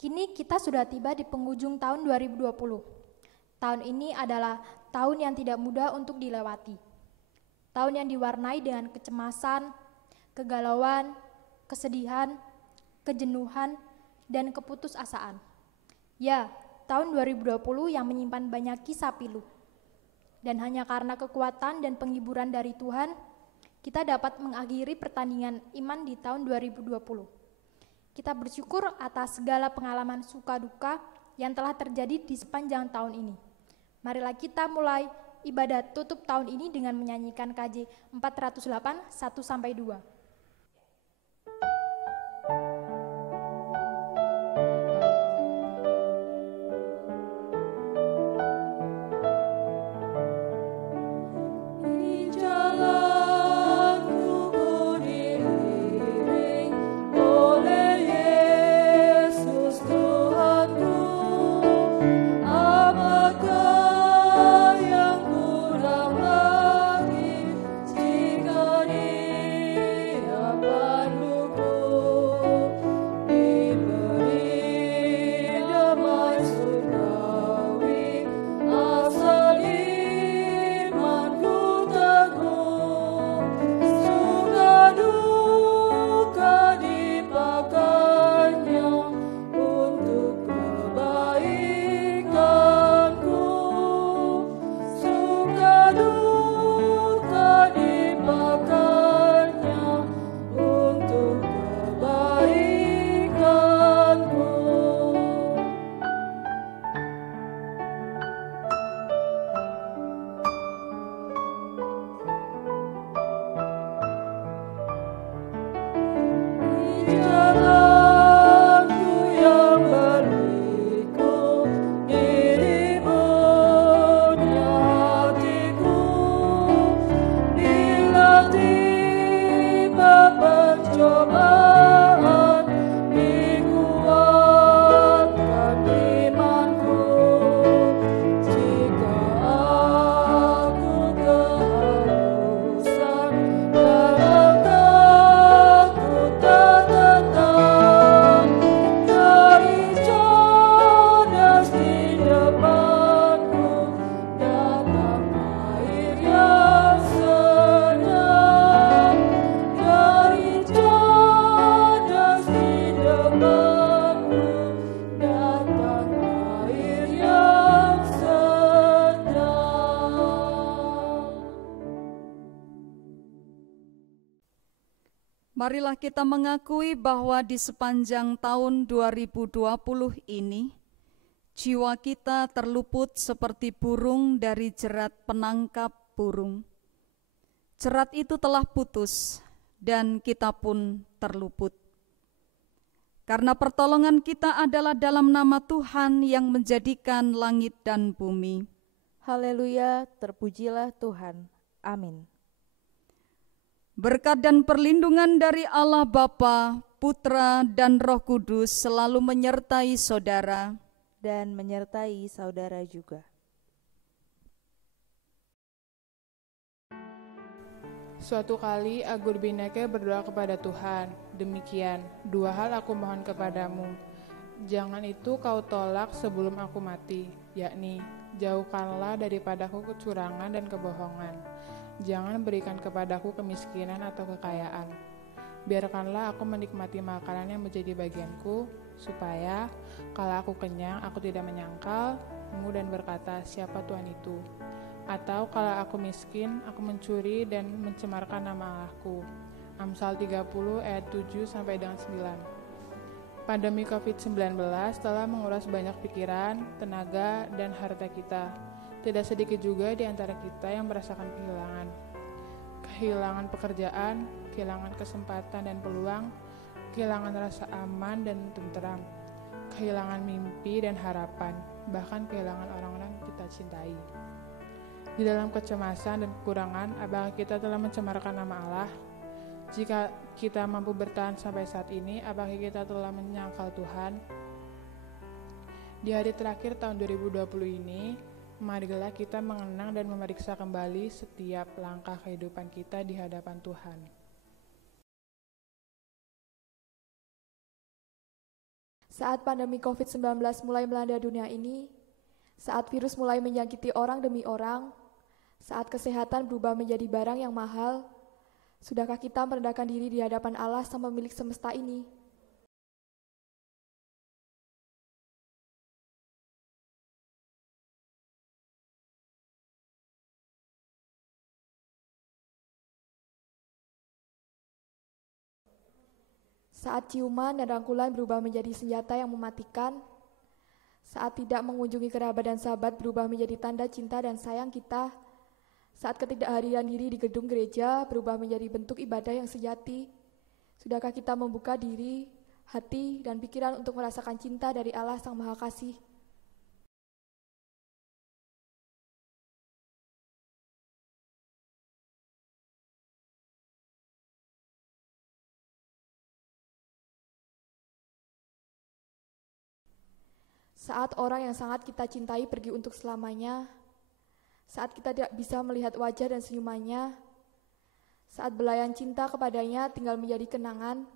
Kini kita sudah tiba di penghujung tahun 2020. Tahun ini adalah tahun yang tidak mudah untuk dilewati. Tahun yang diwarnai dengan kecemasan, kegalauan, kesedihan, kejenuhan, dan keputusasaan. Ya, tahun 2020 yang menyimpan banyak kisah pilu. Dan hanya karena kekuatan dan penghiburan dari Tuhan, kita dapat mengakhiri pertandingan iman di tahun 2020. Kita bersyukur atas segala pengalaman suka duka yang telah terjadi di sepanjang tahun ini. Marilah kita mulai ibadah tutup tahun ini dengan menyanyikan KJ 408 1-2. Marilah kita mengakui bahwa di sepanjang tahun 2020 ini, jiwa kita terluput seperti burung dari jerat penangkap burung. Jerat itu telah putus dan kita pun terluput. Karena pertolongan kita adalah dalam nama Tuhan yang menjadikan langit dan bumi. Haleluya, terpujilah Tuhan. Amin. Berkat dan perlindungan dari Allah Bapa, Putra, dan Roh Kudus selalu menyertai saudara. Dan menyertai saudara juga. Suatu kali Agur Bineke berdoa kepada Tuhan, demikian, 2 hal aku mohon kepadamu. Jangan itu kau tolak sebelum aku mati, yakni, jauhkanlah daripadaku kecurangan dan kebohongan. Jangan berikan kepadaku kemiskinan atau kekayaan. Biarkanlah aku menikmati makanan yang menjadi bagianku, supaya kalau aku kenyang, aku tidak menyangkalmu dan berkata, siapa Tuhan itu? Atau kalau aku miskin, aku mencuri dan mencemarkan nama Allahku. Amsal 30 ayat 7-9. Pandemi COVID-19 telah menguras banyak pikiran, tenaga, dan harta kita. Tidak sedikit juga di antara kita yang merasakan kehilangan pekerjaan, kehilangan kesempatan dan peluang, kehilangan rasa aman dan tentram, kehilangan mimpi dan harapan, bahkan kehilangan orang-orang kita cintai. Di dalam kecemasan dan kekurangan, apakah kita telah mencemarkan nama Allah? Jika kita mampu bertahan sampai saat ini, apakah kita telah menyangkal Tuhan? Di hari terakhir tahun 2020 ini, marilah kita mengenang dan memeriksa kembali setiap langkah kehidupan kita di hadapan Tuhan. Saat pandemi COVID-19 mulai melanda dunia ini, saat virus mulai menjangkiti orang demi orang, saat kesehatan berubah menjadi barang yang mahal, sudahkah kita merendahkan diri di hadapan Allah sang pemilik semesta ini? Saat ciuman dan rangkulan berubah menjadi senjata yang mematikan, saat tidak mengunjungi kerabat dan sahabat berubah menjadi tanda cinta dan sayang kita, saat ketidakhadiran diri di gedung gereja berubah menjadi bentuk ibadah yang sejati, sudahkah kita membuka diri, hati, dan pikiran untuk merasakan cinta dari Allah Sang Maha Kasih? Saat orang yang sangat kita cintai pergi untuk selamanya, saat kita tidak bisa melihat wajah dan senyumannya, saat belayan cinta kepadanya tinggal menjadi kenangan,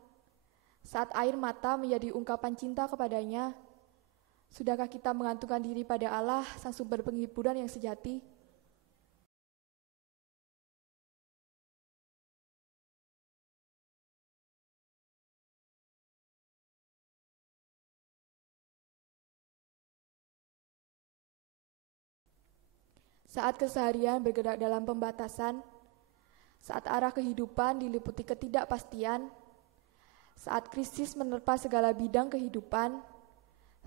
saat air mata menjadi ungkapan cinta kepadanya, sudahkah kita mengantungkan diri pada Allah, sang sumber penghiburan yang sejati? Saat keseharian bergerak dalam pembatasan, saat arah kehidupan diliputi ketidakpastian, saat krisis menerpa segala bidang kehidupan,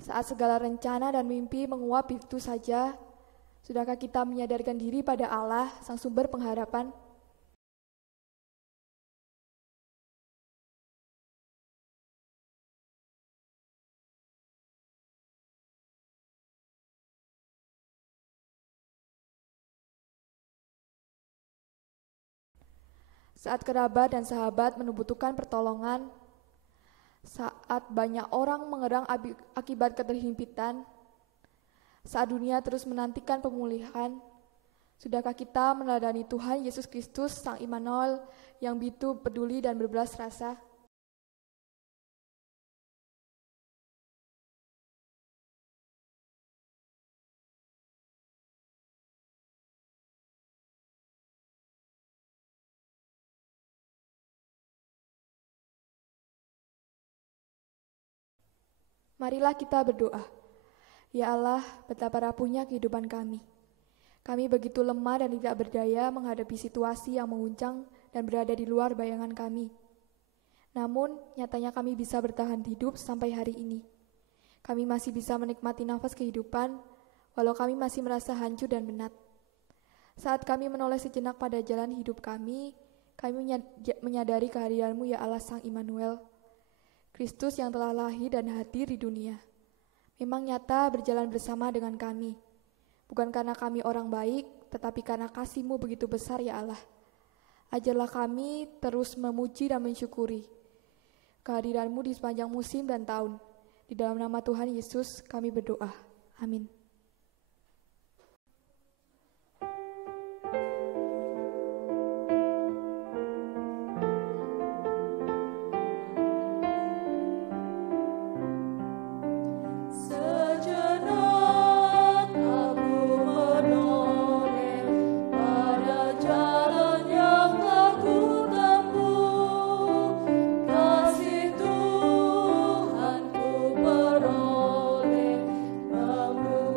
saat segala rencana dan mimpi menguap begitu saja, sudahkah kita menyadarkan diri pada Allah, sang sumber pengharapan? Saat kerabat dan sahabat membutuhkan pertolongan, saat banyak orang mengerang akibat keterhimpitan, saat dunia terus menantikan pemulihan, sudahkah kita meneladani Tuhan Yesus Kristus, Sang Immanuel, yang begitu peduli dan berbelas rasa? Marilah kita berdoa. Ya Allah, betapa rapuhnya kehidupan kami. Kami begitu lemah dan tidak berdaya menghadapi situasi yang menguncang dan berada di luar bayangan kami. Namun, nyatanya kami bisa bertahan hidup sampai hari ini. Kami masih bisa menikmati nafas kehidupan, walau kami masih merasa hancur dan benat. Saat kami menoleh sejenak pada jalan hidup kami menyadari kehadiran-Mu ya Allah Sang Immanuel, Kristus yang telah lahir dan hadir di dunia. Memang nyata berjalan bersama dengan kami. Bukan karena kami orang baik, tetapi karena kasih-Mu begitu besar ya Allah. Ajarlah kami terus memuji dan mensyukuri kehadiran-Mu di sepanjang musim dan tahun. Di dalam nama Tuhan Yesus kami berdoa. Amin. Membuka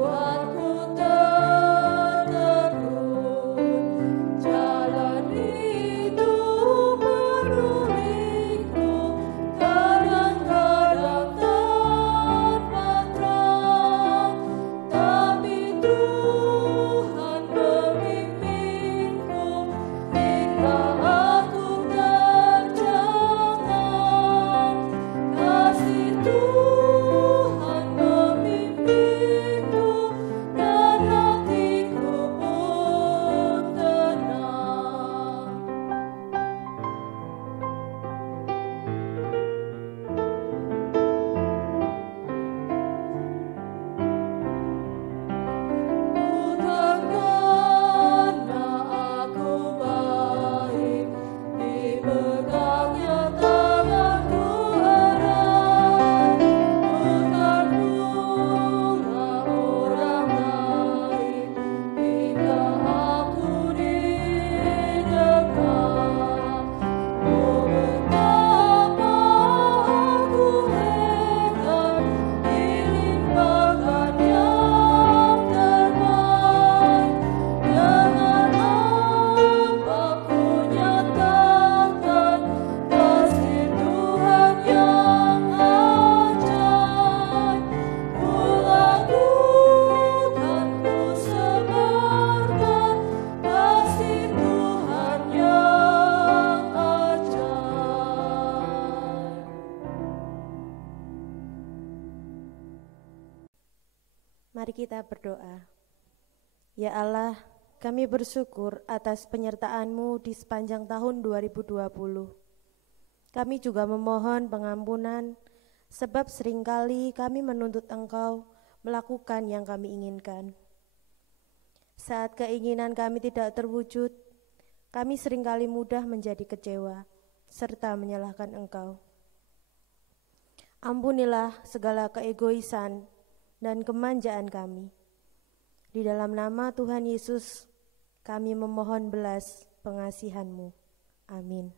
Mari kita berdoa. Ya Allah, kami bersyukur atas penyertaan-Mu di sepanjang tahun 2020. Kami juga memohon pengampunan, sebab seringkali kami menuntut Engkau melakukan yang kami inginkan. Saat keinginan kami tidak terwujud, kami seringkali mudah menjadi kecewa, serta menyalahkan Engkau. Ampunilah segala keegoisan dan kemanjaan kami. Di dalam nama Tuhan Yesus, kami memohon belas pengasihan-Mu. Amin.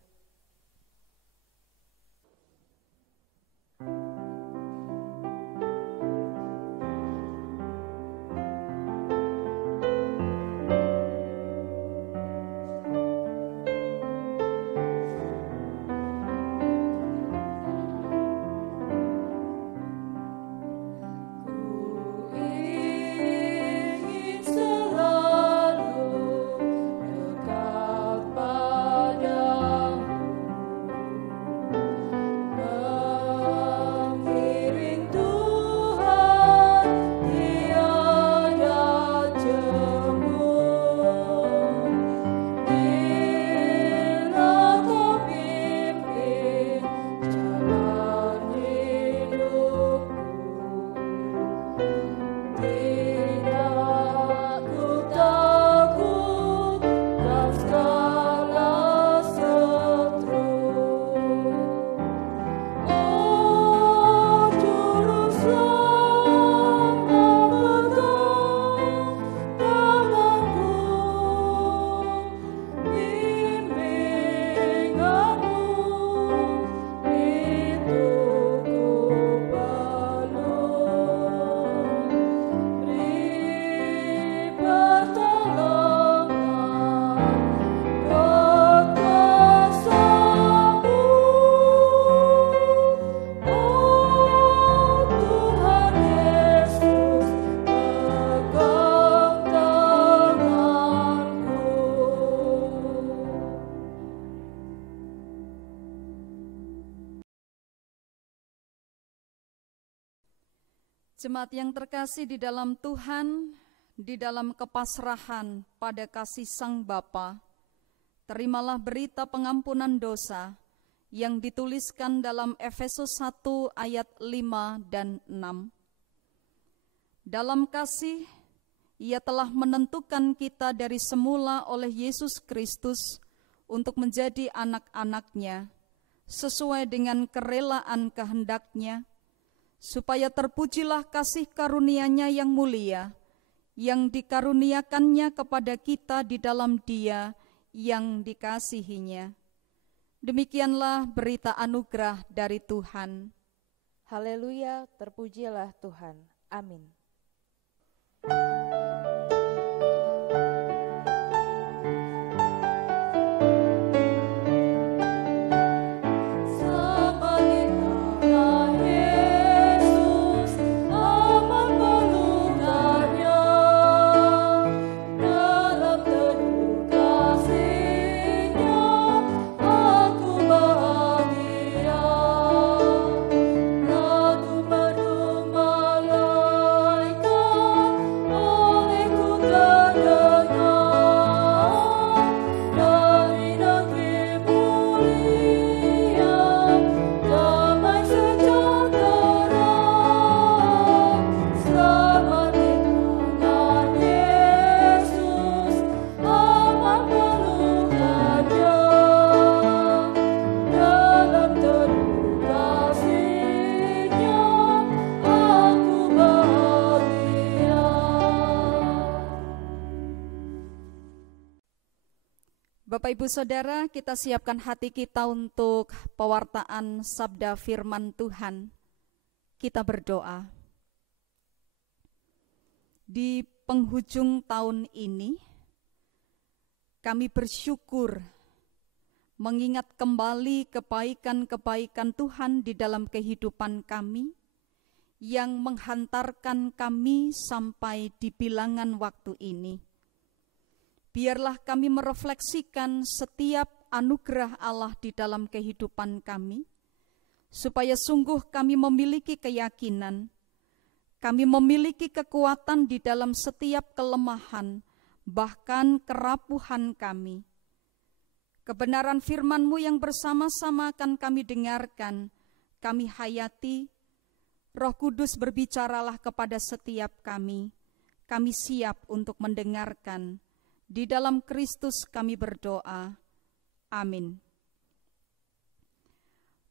Jemaat yang terkasih di dalam Tuhan, di dalam kepasrahan pada kasih Sang Bapa, terimalah berita pengampunan dosa yang dituliskan dalam Efesus 1 ayat 5 dan 6. Dalam kasih, Ia telah menentukan kita dari semula oleh Yesus Kristus untuk menjadi anak-anak-Nya, sesuai dengan kerelaan kehendak-Nya, supaya terpujilah kasih karunia-Nya yang mulia, yang dikaruniakannya kepada kita di dalam Dia yang dikasihinya. Demikianlah berita anugerah dari Tuhan. Haleluya, terpujilah Tuhan. Amin. Bapak Ibu Saudara, kita siapkan hati kita untuk pewartaan sabda firman Tuhan. Kita berdoa. Di penghujung tahun ini, kami bersyukur mengingat kembali kebaikan-kebaikan Tuhan di dalam kehidupan kami, yang menghantarkan kami sampai di bilangan waktu ini. Biarlah kami merefleksikan setiap anugerah Allah di dalam kehidupan kami, supaya sungguh kami memiliki keyakinan Kami memiliki kekuatan di dalam setiap kelemahan, bahkan kerapuhan kami. Kebenaran firman-Mu yang bersama-sama akan kami dengarkan, kami hayati. Roh Kudus berbicaralah kepada setiap kami. Kami siap untuk mendengarkan. Di dalam Kristus kami berdoa. Amin.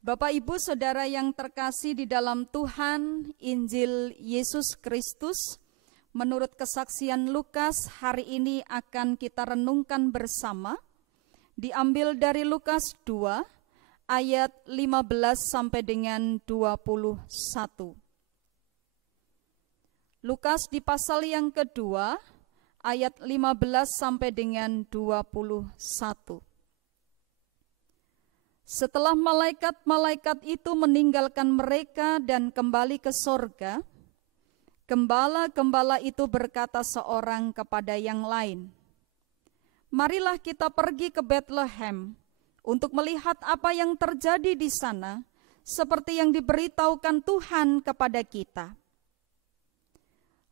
Bapak, Ibu, Saudara yang terkasih di dalam Tuhan, Injil Yesus Kristus menurut kesaksian Lukas hari ini akan kita renungkan bersama. Diambil dari Lukas 2 ayat 15 sampai dengan 21. Lukas di pasal yang kedua ayat 15 sampai dengan 21. Setelah malaikat-malaikat itu meninggalkan mereka dan kembali ke sorga, gembala-gembala itu berkata seorang kepada yang lain, "Marilah kita pergi ke Betlehem untuk melihat apa yang terjadi di sana, seperti yang diberitahukan Tuhan kepada kita."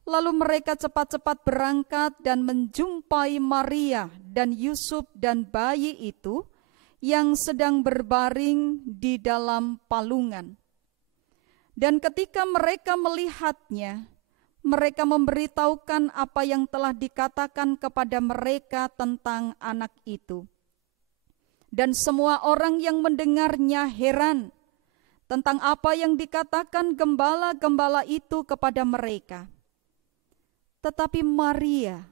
Lalu mereka cepat-cepat berangkat dan menjumpai Maria dan Yusuf dan bayi itu yang sedang berbaring di dalam palungan. Dan ketika mereka melihatnya, mereka memberitahukan apa yang telah dikatakan kepada mereka tentang anak itu. Dan semua orang yang mendengarnya heran tentang apa yang dikatakan gembala-gembala itu kepada mereka. Tetapi Maria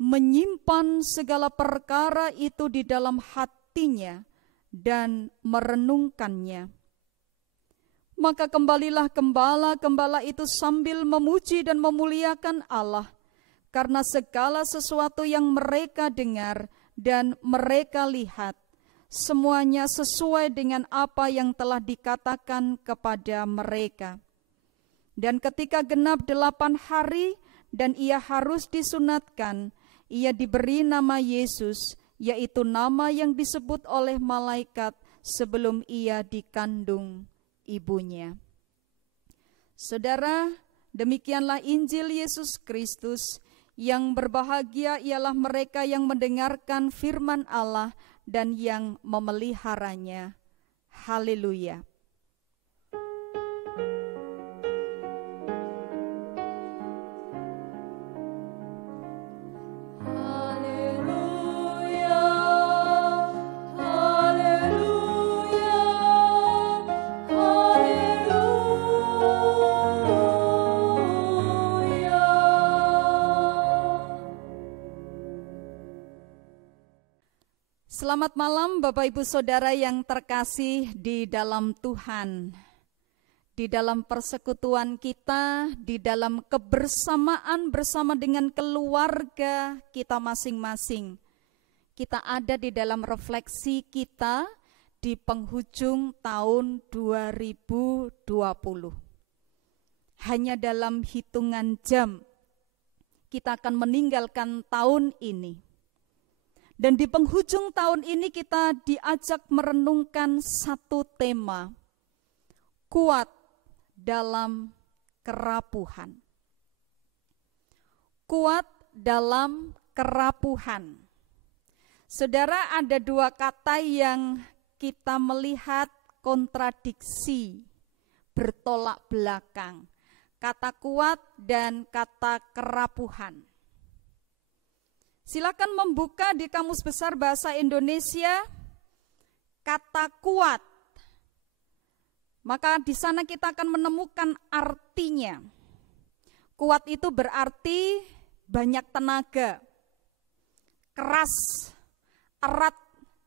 menyimpan segala perkara itu di dalam hatinya dan merenungkannya. Maka kembalilah gembala-gembala itu sambil memuji dan memuliakan Allah karena segala sesuatu yang mereka dengar dan mereka lihat, semuanya sesuai dengan apa yang telah dikatakan kepada mereka. Dan ketika genap 8 hari dan ia harus disunatkan, ia diberi nama Yesus, yaitu nama yang disebut oleh malaikat sebelum ia dikandung ibunya. Saudara, demikianlah Injil Yesus Kristus. Yang berbahagia ialah mereka yang mendengarkan firman Allah dan yang memeliharanya. Haleluya. Selamat malam Bapak Ibu Saudara yang terkasih di dalam Tuhan. Di dalam persekutuan kita, di dalam kebersamaan bersama dengan keluarga kita masing-masing. Kita ada di dalam refleksi kita di penghujung tahun 2020. Hanya dalam hitungan jam kita akan meninggalkan tahun ini. Dan di penghujung tahun ini kita diajak merenungkan satu tema, kuat dalam kerapuhan. Kuat dalam kerapuhan. Saudara, ada 2 kata yang kita melihat kontradiksi, bertolak belakang. Kata kuat dan kata kerapuhan. Silakan membuka di Kamus Besar Bahasa Indonesia kata kuat. Maka di sana kita akan menemukan artinya. Kuat itu berarti banyak tenaga, keras, erat.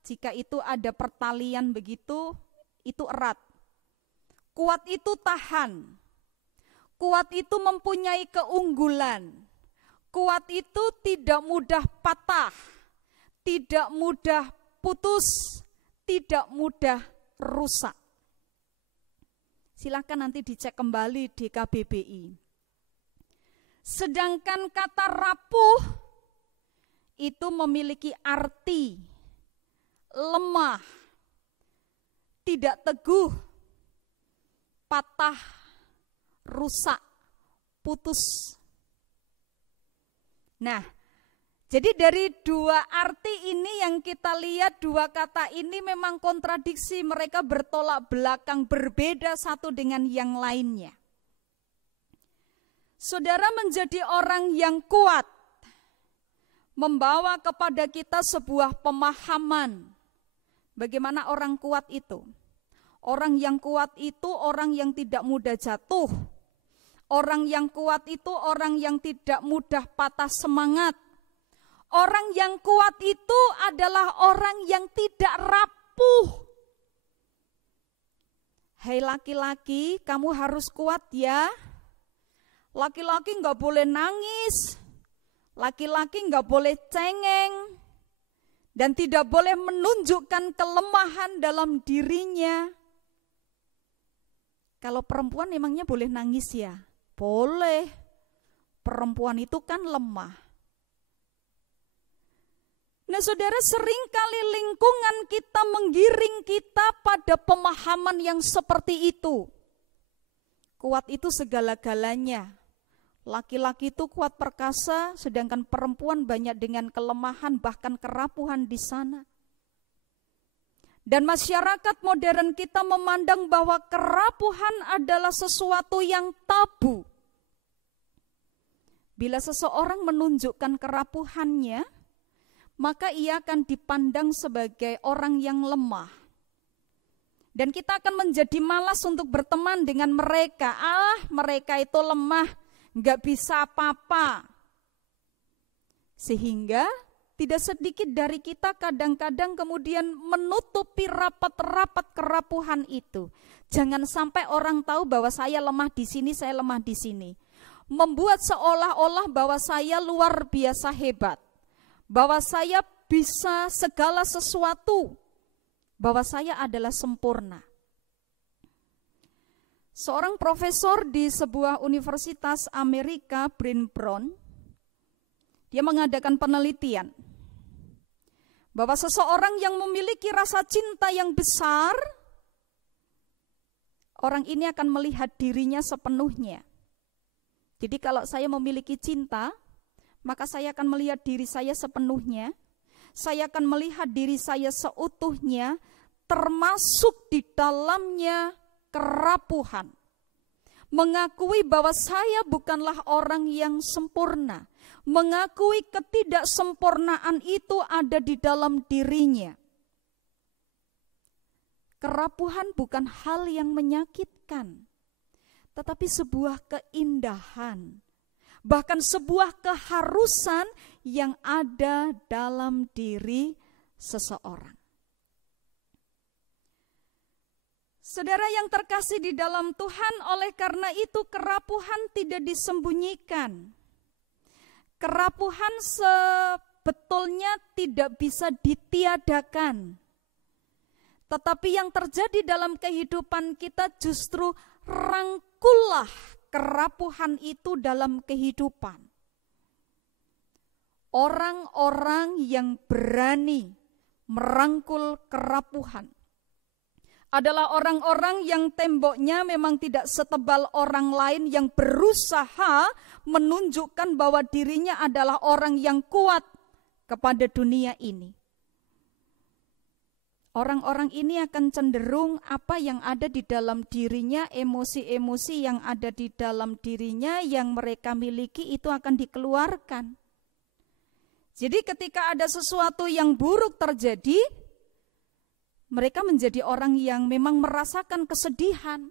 Jika itu ada pertalian begitu, itu erat. Kuat itu tahan. Kuat itu mempunyai keunggulan. Kuat itu tidak mudah patah, tidak mudah putus, tidak mudah rusak. Silakan nanti dicek kembali di KBBI. Sedangkan kata rapuh itu memiliki arti lemah, tidak teguh, patah, rusak, putus. Nah, jadi dari dua arti ini yang kita lihat, dua kata ini memang kontradiksi, mereka bertolak belakang, berbeda satu dengan yang lainnya. Saudara menjadi orang yang kuat, membawa kepada kita sebuah pemahaman. Bagaimana orang kuat itu? Orang yang kuat itu orang yang tidak mudah jatuh. Orang yang kuat itu orang yang tidak mudah patah semangat. Orang yang kuat itu adalah orang yang tidak rapuh. Hei laki-laki, kamu harus kuat ya. Laki-laki nggak boleh nangis. Laki-laki nggak boleh cengeng. Dan tidak boleh menunjukkan kelemahan dalam dirinya. Kalau perempuan emangnya boleh nangis ya? Boleh. Perempuan itu kan lemah. Nah saudara, seringkali lingkungan kita menggiring kita pada pemahaman yang seperti itu. Kuat itu segala-galanya. Laki-laki itu kuat perkasa, sedangkan perempuan banyak dengan kelemahan bahkan kerapuhan di sana. Dan masyarakat modern kita memandang bahwa kerapuhan adalah sesuatu yang tabu. Bila seseorang menunjukkan kerapuhannya, maka ia akan dipandang sebagai orang yang lemah. Dan kita akan menjadi malas untuk berteman dengan mereka. Mereka itu lemah, nggak bisa apa-apa. Sehingga tidak sedikit dari kita kadang-kadang kemudian menutupi rapat-rapat kerapuhan itu. Jangan sampai orang tahu bahwa saya lemah di sini, saya lemah di sini. Membuat seolah-olah bahwa saya luar biasa hebat. Bahwa saya bisa segala sesuatu, bahwa saya adalah sempurna. Seorang profesor di sebuah universitas Amerika, Bryn Brown, dia mengadakan penelitian bahwa seseorang yang memiliki rasa cinta yang besar, orang ini akan melihat dirinya sepenuhnya. Jadi kalau saya memiliki cinta, maka saya akan melihat diri saya sepenuhnya, saya akan melihat diri saya seutuhnya, termasuk di dalamnya kerapuhan. Mengakui bahwa saya bukanlah orang yang sempurna, mengakui ketidaksempurnaan itu ada di dalam dirinya. Kerapuhan bukan hal yang menyakitkan, tetapi sebuah keindahan. Bahkan sebuah keharusan yang ada dalam diri seseorang. Saudara yang terkasih di dalam Tuhan, oleh karena itu kerapuhan tidak disembunyikan. Kerapuhan sebetulnya tidak bisa ditiadakan. Tetapi yang terjadi dalam kehidupan kita justru rangkullah kerapuhan itu dalam kehidupan. Orang-orang yang berani merangkul kerapuhan adalah orang-orang yang temboknya memang tidak setebal orang lain, yang berusaha menunjukkan bahwa dirinya adalah orang yang kuat kepada dunia ini. Orang-orang ini akan cenderung apa yang ada di dalam dirinya, emosi-emosi yang ada di dalam dirinya yang mereka miliki itu akan dikeluarkan. Jadi ketika ada sesuatu yang buruk terjadi, mereka menjadi orang yang memang merasakan kesedihan.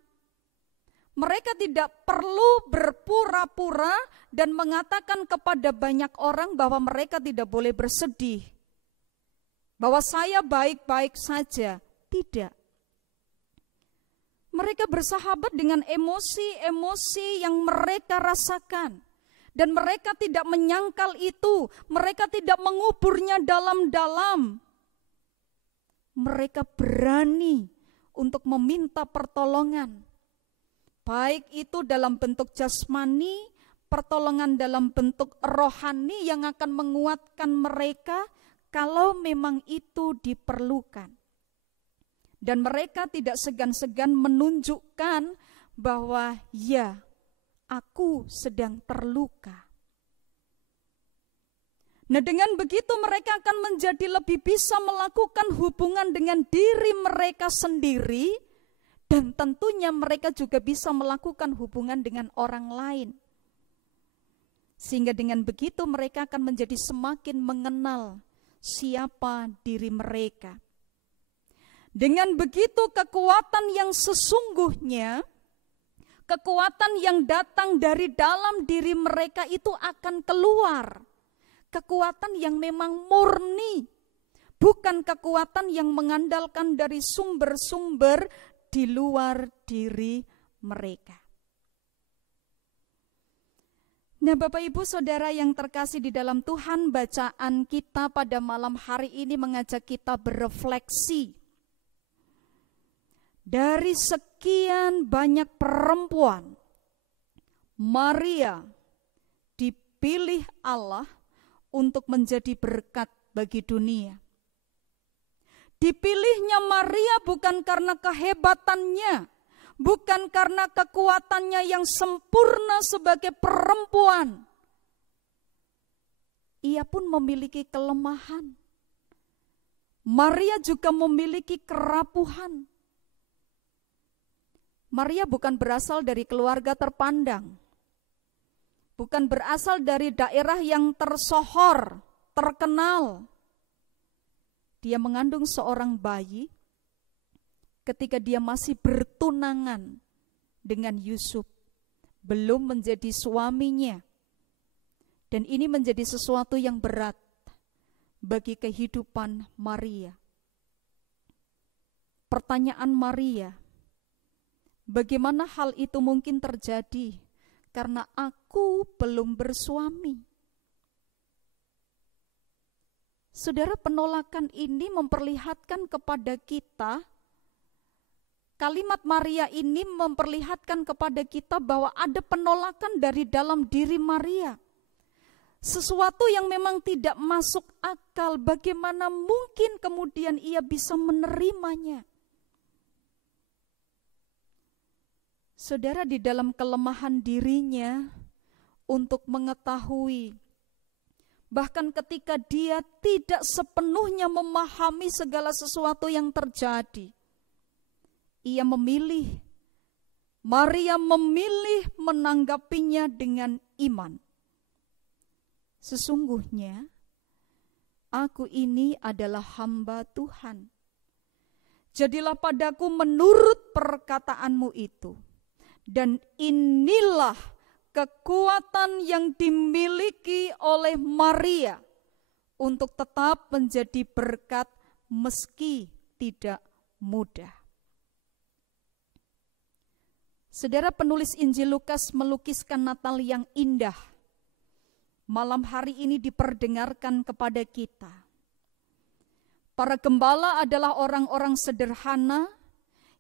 Mereka tidak perlu berpura-pura dan mengatakan kepada banyak orang bahwa mereka tidak boleh bersedih. Bahwa saya baik-baik saja. Tidak. Mereka bersahabat dengan emosi-emosi yang mereka rasakan. Dan mereka tidak menyangkal itu. Mereka tidak menguburnya dalam-dalam. Mereka berani untuk meminta pertolongan. Baik itu dalam bentuk jasmani, pertolongan dalam bentuk rohani yang akan menguatkan mereka kalau memang itu diperlukan. Dan mereka tidak segan-segan menunjukkan bahwa ya, aku sedang terluka. Nah, dengan begitu mereka akan menjadi lebih bisa melakukan hubungan dengan diri mereka sendiri, dan tentunya mereka juga bisa melakukan hubungan dengan orang lain. Sehingga dengan begitu mereka akan menjadi semakin mengenal siapa diri mereka. Dengan begitu kekuatan yang sesungguhnya, kekuatan yang datang dari dalam diri mereka itu akan keluar. Kekuatan yang memang murni, bukan kekuatan yang mengandalkan dari sumber-sumber di luar diri mereka. Nah, Bapak Ibu Saudara yang terkasih di dalam Tuhan, bacaan kita pada malam hari ini mengajak kita berefleksi. Dari sekian banyak perempuan, Maria dipilih Allah untuk menjadi berkat bagi dunia. Dipilihnya Maria bukan karena kehebatannya, bukan karena kekuatannya yang sempurna sebagai perempuan. Ia pun memiliki kelemahan. Maria juga memiliki kerapuhan. Maria bukan berasal dari keluarga terpandang. Bukan berasal dari daerah yang tersohor, terkenal. Dia mengandung seorang bayi ketika dia masih bertunangan dengan Yusuf, belum menjadi suaminya. Dan ini menjadi sesuatu yang berat bagi kehidupan Maria. Pertanyaan Maria, bagaimana hal itu mungkin terjadi? Karena aku belum bersuami. Saudara, penolakan ini memperlihatkan kepada kita, kalimat Maria ini memperlihatkan kepada kita bahwa ada penolakan dari dalam diri Maria. Sesuatu yang memang tidak masuk akal, bagaimana mungkin kemudian ia bisa menerimanya? Saudara, di dalam kelemahan dirinya untuk mengetahui, bahkan ketika dia tidak sepenuhnya memahami segala sesuatu yang terjadi, Maria memilih menanggapinya dengan iman. Sesungguhnya, aku ini adalah hamba Tuhan. Jadilah padaku menurut perkataanmu itu. Dan inilah kekuatan yang dimiliki oleh Maria untuk tetap menjadi berkat meski tidak mudah. Saudara, penulis Injil Lukas melukiskan Natal yang indah. Malam hari ini diperdengarkan kepada kita. Para gembala adalah orang-orang sederhana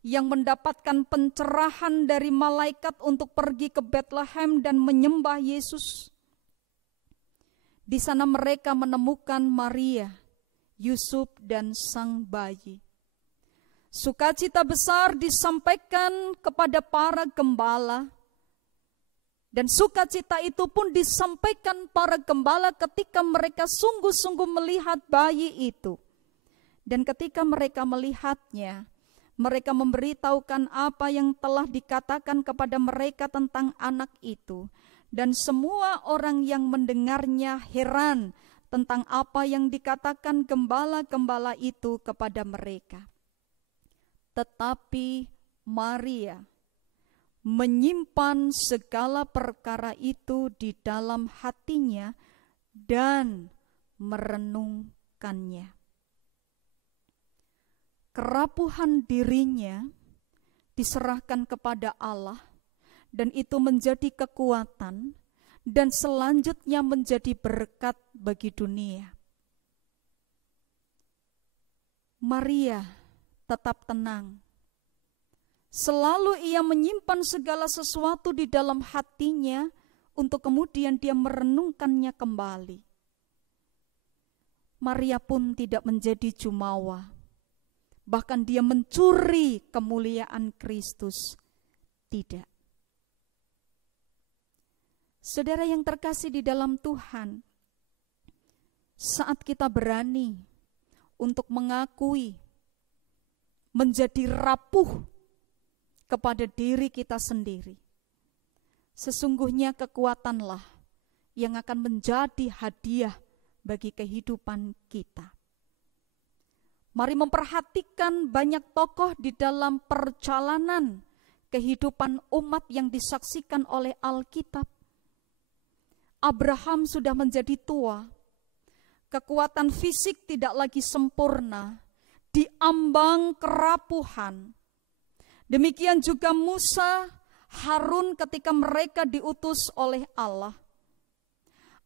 yang mendapatkan pencerahan dari malaikat untuk pergi ke Betlehem dan menyembah Yesus. Di sana mereka menemukan Maria, Yusuf, dan sang bayi. Sukacita besar disampaikan kepada para gembala, dan sukacita itu pun disampaikan para gembala ketika mereka sungguh-sungguh melihat bayi itu. Dan ketika mereka melihatnya, mereka memberitahukan apa yang telah dikatakan kepada mereka tentang anak itu. Dan semua orang yang mendengarnya heran tentang apa yang dikatakan gembala-gembala itu kepada mereka. Tetapi Maria menyimpan segala perkara itu di dalam hatinya dan merenungkannya. Kerapuhan dirinya diserahkan kepada Allah, dan itu menjadi kekuatan dan selanjutnya menjadi berkat bagi dunia. Maria tetap tenang. Selalu ia menyimpan segala sesuatu di dalam hatinya untuk kemudian dia merenungkannya kembali. Maria pun tidak menjadi jumawa. Bahkan dia mencuri kemuliaan Kristus. Tidak. Saudara yang terkasih di dalam Tuhan, saat kita berani untuk mengakui, menjadi rapuh kepada diri kita sendiri, sesungguhnya kekuatanlah yang akan menjadi hadiah bagi kehidupan kita. Mari memperhatikan banyak tokoh di dalam perjalanan kehidupan umat yang disaksikan oleh Alkitab. Abraham sudah menjadi tua, kekuatan fisik tidak lagi sempurna, diambang kerapuhan. Demikian juga Musa, Harun ketika mereka diutus oleh Allah.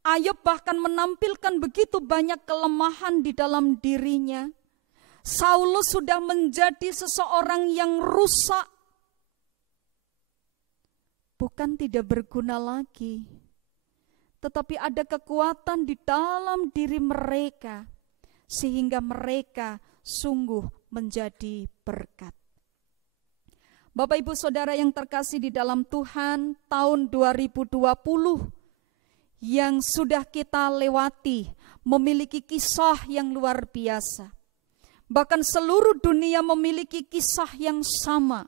Ayub bahkan menampilkan begitu banyak kelemahan di dalam dirinya. Saulus sudah menjadi seseorang yang rusak, bukan tidak berguna lagi, tetapi ada kekuatan di dalam diri mereka, sehingga mereka sungguh menjadi berkat. Bapak Ibu Saudara yang terkasih di dalam Tuhan, tahun 2020 yang sudah kita lewati memiliki kisah yang luar biasa. Bahkan seluruh dunia memiliki kisah yang sama.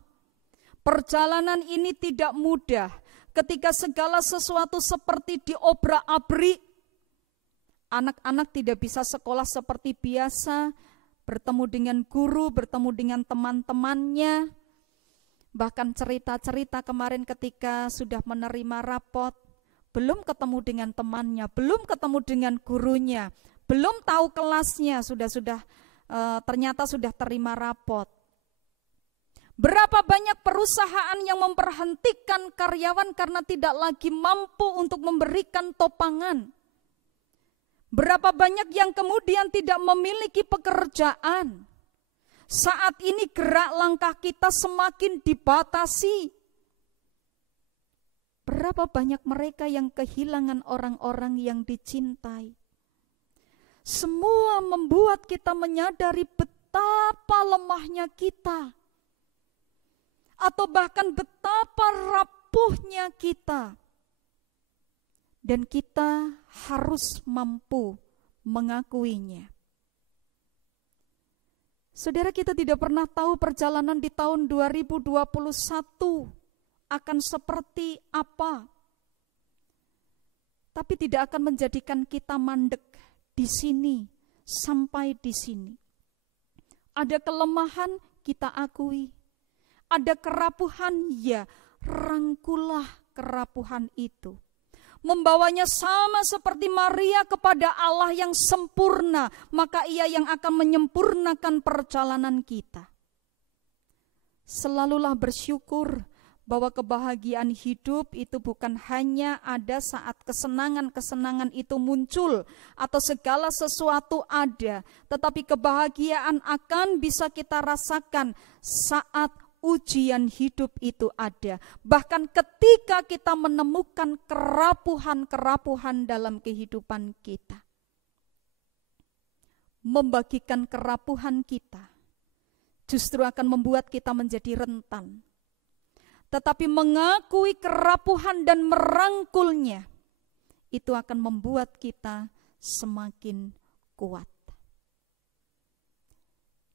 Perjalanan ini tidak mudah ketika segala sesuatu seperti diobrak-abrik. Anak-anak tidak bisa sekolah seperti biasa, bertemu dengan guru, bertemu dengan teman-temannya. Bahkan cerita-cerita kemarin ketika sudah menerima rapot, belum ketemu dengan temannya, belum ketemu dengan gurunya, belum tahu kelasnya, ternyata sudah terima rapot. Berapa banyak perusahaan yang memberhentikan karyawan karena tidak lagi mampu untuk memberikan topangan. Berapa banyak yang kemudian tidak memiliki pekerjaan. Saat ini gerak langkah kita semakin dibatasi. Berapa banyak mereka yang kehilangan orang-orang yang dicintai. Semua membuat kita menyadari betapa lemahnya kita. Atau bahkan betapa rapuhnya kita. Dan kita harus mampu mengakuinya. Saudara, kita tidak pernah tahu perjalanan di tahun 2021 akan seperti apa. Tapi tidak akan menjadikan kita mandek di sini sampai di sini. Ada kelemahan, kita akui. Ada kerapuhan, ya rangkulah kerapuhan itu. Membawanya sama seperti Maria kepada Allah yang sempurna, maka Ia yang akan menyempurnakan perjalanan kita. Selalulah bersyukur bahwa kebahagiaan hidup itu bukan hanya ada saat kesenangan-kesenangan itu muncul atau segala sesuatu ada, tetapi kebahagiaan akan bisa kita rasakan saat ujian hidup itu ada. Bahkan ketika kita menemukan kerapuhan-kerapuhan dalam kehidupan kita. Membagikan kerapuhan kita justru akan membuat kita menjadi rentan. Tetapi mengakui kerapuhan dan merangkulnya, itu akan membuat kita semakin kuat.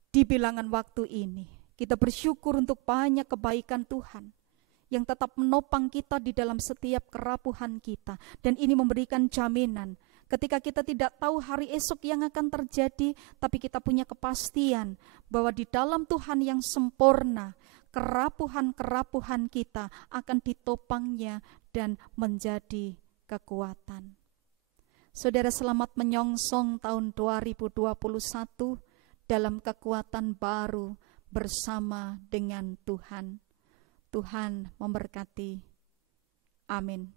Di bilangan waktu ini, kita bersyukur untuk banyak kebaikan Tuhan yang tetap menopang kita di dalam setiap kerapuhan kita. Dan ini memberikan jaminan ketika kita tidak tahu hari esok yang akan terjadi, tapi kita punya kepastian bahwa di dalam Tuhan yang sempurna, kerapuhan-kerapuhan kita akan ditopangnya dan menjadi kekuatan. Saudara, selamat menyongsong tahun 2021 dalam kekuatan baru bersama dengan Tuhan. Tuhan memberkati. Amin.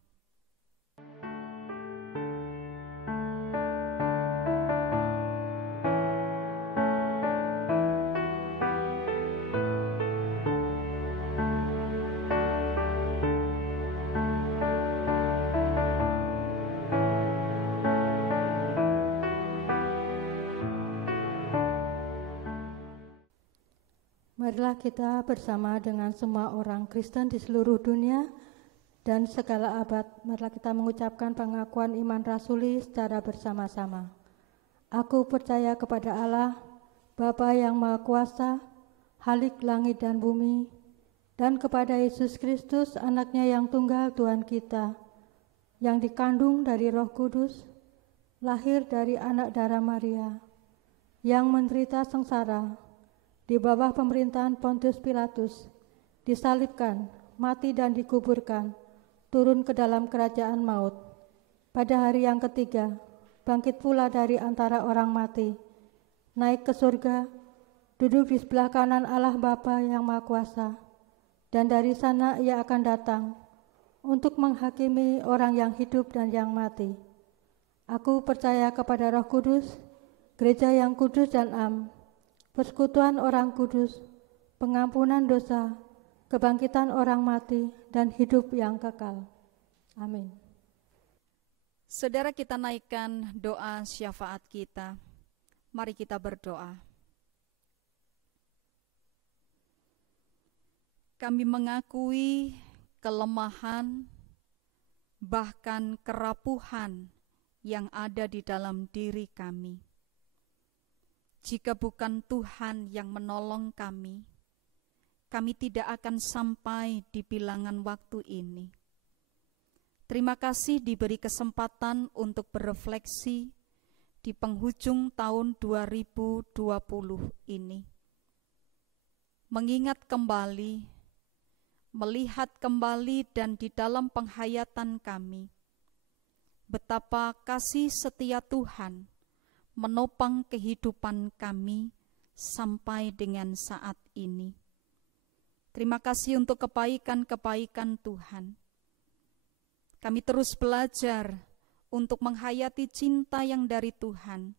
Marilah kita bersama dengan semua orang Kristen di seluruh dunia dan segala abad. Marilah kita mengucapkan pengakuan iman rasuli secara bersama-sama. Aku percaya kepada Allah, Bapa yang Maha Kuasa, Khalik langit dan bumi, dan kepada Yesus Kristus, anaknya yang tunggal Tuhan kita, yang dikandung dari Roh Kudus, lahir dari anak darah Maria, yang menderita sengsara di bawah pemerintahan Pontius Pilatus, disalibkan, mati dan dikuburkan, turun ke dalam kerajaan maut. Pada hari yang ketiga, bangkit pula dari antara orang mati, naik ke surga, duduk di sebelah kanan Allah Bapa yang Maha Kuasa, dan dari sana ia akan datang untuk menghakimi orang yang hidup dan yang mati. Aku percaya kepada Roh Kudus, gereja yang kudus dan am, persekutuan orang kudus, pengampunan dosa, kebangkitan orang mati, dan hidup yang kekal. Amin. Saudara, kita naikkan doa syafaat kita. Mari kita berdoa. Kami mengakui kelemahan, bahkan kerapuhan yang ada di dalam diri kami. Jika bukan Tuhan yang menolong kami tidak akan sampai di bilangan waktu ini. Terima kasih diberi kesempatan untuk berefleksi di penghujung tahun 2020 ini. Mengingat kembali, melihat kembali dan di dalam penghayatan kami, betapa kasih setia Tuhan menopang kehidupan kami sampai dengan saat ini. Terima kasih untuk kebaikan-kebaikan Tuhan. Kami terus belajar untuk menghayati cinta yang dari Tuhan,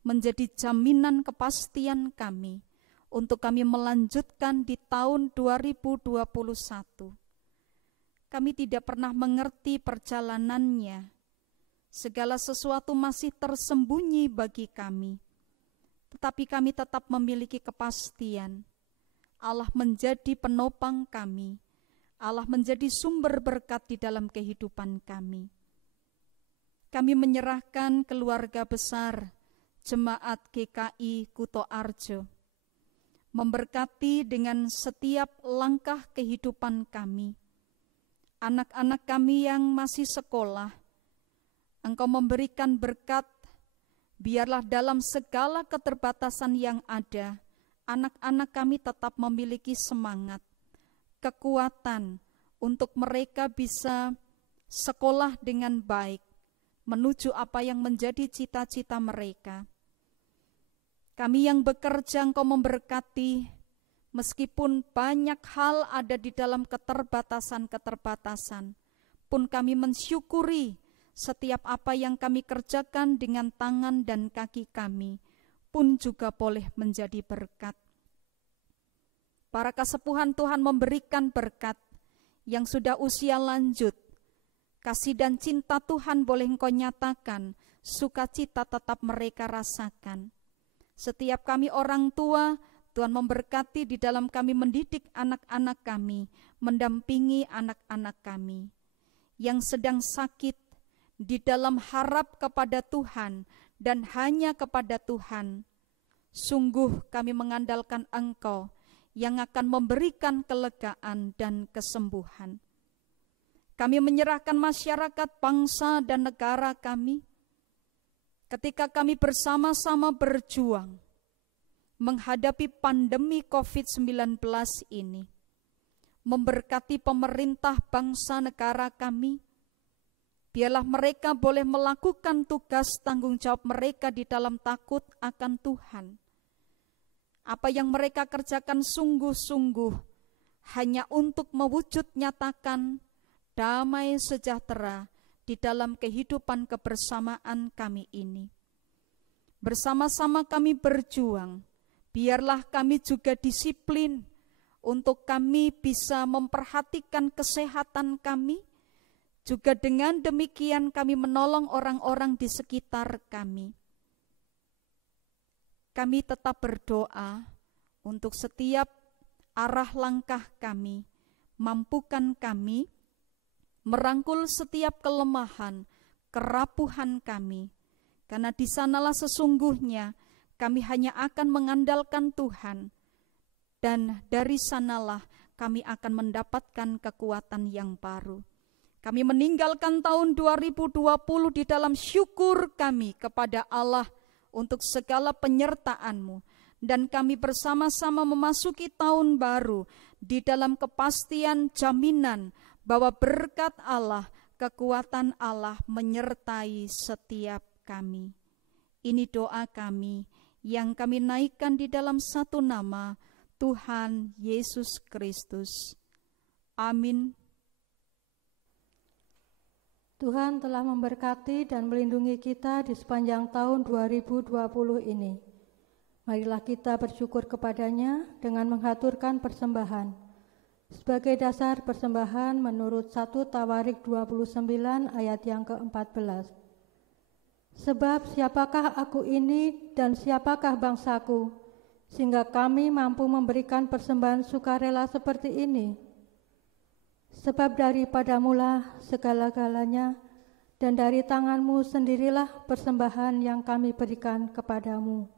menjadi jaminan kepastian kami untuk kami melanjutkan di tahun 2021. Kami tidak pernah mengerti perjalanannya. Segala sesuatu masih tersembunyi bagi kami, tetapi kami tetap memiliki kepastian. Allah menjadi penopang kami, Allah menjadi sumber berkat di dalam kehidupan kami. Kami menyerahkan keluarga besar Jemaat GKI Kuto Arjo, memberkati dengan setiap langkah kehidupan kami. Anak-anak kami yang masih sekolah, Engkau memberikan berkat, biarlah dalam segala keterbatasan yang ada, anak-anak kami tetap memiliki semangat, kekuatan untuk mereka bisa sekolah dengan baik, menuju apa yang menjadi cita-cita mereka. Kami yang bekerja Engkau memberkati, meskipun banyak hal ada di dalam keterbatasan-keterbatasan, pun kami mensyukuri setiap apa yang kami kerjakan dengan tangan dan kaki kami, pun juga boleh menjadi berkat. Para kesepuhan Tuhan memberikan berkat yang sudah usia lanjut. Kasih dan cinta Tuhan boleh Engkau nyatakan, sukacita tetap mereka rasakan. Setiap kami orang tua, Tuhan memberkati di dalam kami mendidik anak-anak kami, mendampingi anak-anak kami. Yang sedang sakit, di dalam harap kepada Tuhan dan hanya kepada Tuhan. Sungguh kami mengandalkan Engkau yang akan memberikan kelegaan dan kesembuhan. Kami menyerahkan masyarakat, bangsa, dan negara kami ketika kami bersama-sama berjuang menghadapi pandemi COVID-19 ini. Memberkati pemerintah bangsa negara kami, biarlah mereka boleh melakukan tugas tanggung jawab mereka di dalam takut akan Tuhan. Apa yang mereka kerjakan sungguh-sungguh hanya untuk mewujud nyatakan damai sejahtera di dalam kehidupan kebersamaan kami ini. Bersama-sama kami berjuang, biarlah kami juga disiplin untuk kami bisa memperhatikan kesehatan kami, juga dengan demikian kami menolong orang-orang di sekitar kami. Kami tetap berdoa untuk setiap arah langkah kami, mampukan kami merangkul setiap kelemahan, kerapuhan kami, karena di sanalah sesungguhnya kami hanya akan mengandalkan Tuhan, dan dari sanalah kami akan mendapatkan kekuatan yang baru. Kami meninggalkan tahun 2020 di dalam syukur kami kepada Allah untuk segala penyertaan-Mu, dan kami bersama-sama memasuki tahun baru di dalam kepastian jaminan bahwa berkat Allah, kekuatan Allah menyertai setiap kami. Ini doa kami yang kami naikkan di dalam satu nama, Tuhan Yesus Kristus. Amin. Tuhan telah memberkati dan melindungi kita di sepanjang tahun 2020 ini. Marilah kita bersyukur kepadanya dengan menghaturkan persembahan. Sebagai dasar persembahan menurut 1 Tawarik 29 ayat yang ke-14. Sebab siapakah aku ini dan siapakah bangsaku, sehingga kami mampu memberikan persembahan sukarela seperti ini? Sebab daripadamulah segala-galanya, dan dari tanganmu sendirilah persembahan yang kami berikan kepadamu.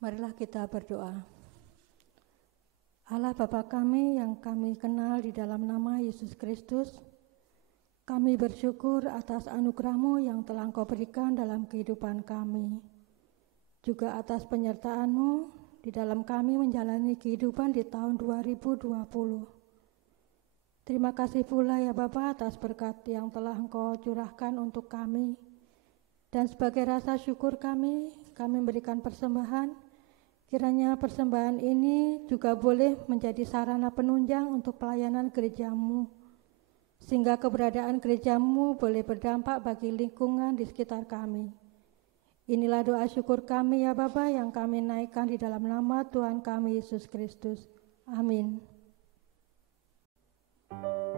Marilah kita berdoa. Allah Bapa kami yang kami kenal di dalam nama Yesus Kristus, kami bersyukur atas anugerah-Mu yang telah Engkau berikan dalam kehidupan kami. Juga atas penyertaan-Mu di dalam kami menjalani kehidupan di tahun 2020. Terima kasih pula ya Bapa atas berkat yang telah Engkau curahkan untuk kami. Dan sebagai rasa syukur kami memberikan persembahan. Kiranya persembahan ini juga boleh menjadi sarana penunjang untuk pelayanan gereja-Mu, sehingga keberadaan gereja-Mu boleh berdampak bagi lingkungan di sekitar kami. Inilah doa syukur kami ya Bapa yang kami naikkan di dalam nama Tuhan kami Yesus Kristus. Amin. Oh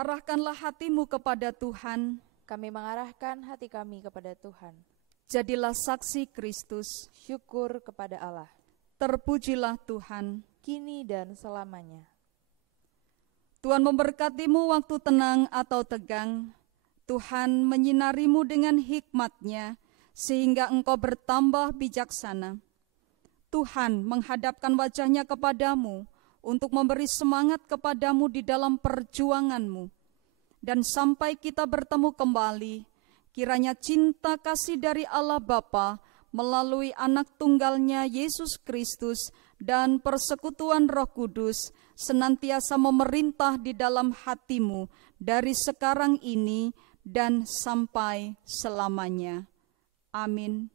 Arahkanlah hatimu kepada Tuhan, Kami mengarahkan hati kami kepada Tuhan. jadilah saksi Kristus. Syukur kepada Allah, Terpujilah Tuhan. kini dan selamanya. Tuhan memberkatimu waktu tenang atau tegang. Tuhan menyinarimu dengan hikmat-Nya, sehingga engkau bertambah bijaksana. Tuhan menghadapkan wajah-Nya kepadamu, untuk memberi semangat kepadamu di dalam perjuanganmu. Dan sampai kita bertemu kembali, kiranya cinta kasih dari Allah Bapa melalui anak tunggal-Nya Yesus Kristus dan persekutuan Roh Kudus senantiasa memerintah di dalam hatimu dari sekarang ini dan sampai selamanya. Amin.